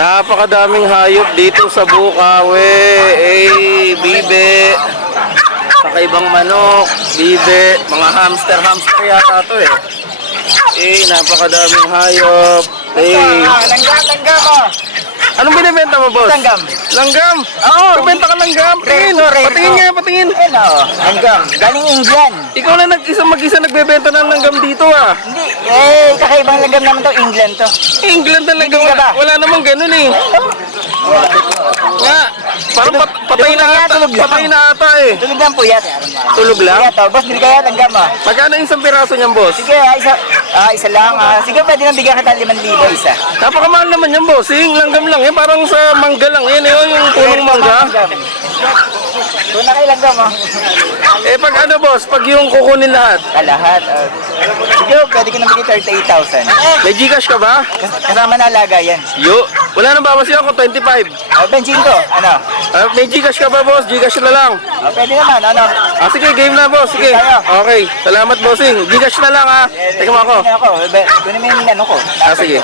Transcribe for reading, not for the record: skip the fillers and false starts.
Napakadaming hayop dito sa Bukawi. Bibe. Kakaibang manok, bibe, mga hamster yata to eh. Napakadaming hayop. Langgam mo. Anong binibenta mo, boss? Langgam. Langgam? Oo. Nagbenta ka langgam? Reto. Patingin nga, patingin. Langgam. Galing England. Ikaw na mag-isa nagbebenta ng langgam dito ah. Hindi. Kakaibang langgam naman to. England to. England na langgam. Hindi ka ba? Wala namang ganun eh. Nga, parang patay na ata. Patay na ata eh. Tulog lang po yan. Tulog lang? Kaya to. Boss, bili kaya langgam mo. Magkano yung isang piraso niyan, boss? Sige, isa lang. Sige, pwede nang bigyan kita 5,000 isa. Napakamahal naman yan, boss. Langgam lang yan. Parang sa mangga lang yan eh. Yung punong mangga. Doon na kayo langgam mo. Pag ano, boss? Pag yung kukunin lahat. Lahat. Sige, pwede ko nang bigyan 38,000. May Gcash ka ba? Kasama na alaga yan. Wala nang bawas yan ako, 25. Bensin ko. Ano? May Gcash ka ba, boss? Gcash na lang. Pwede naman. Ano? Sige, game na, boss. Sige. Okay. Salamat, bossing. Gcash na lang, ha. Teka mo ako. Doon naman yung ano ko. Sige.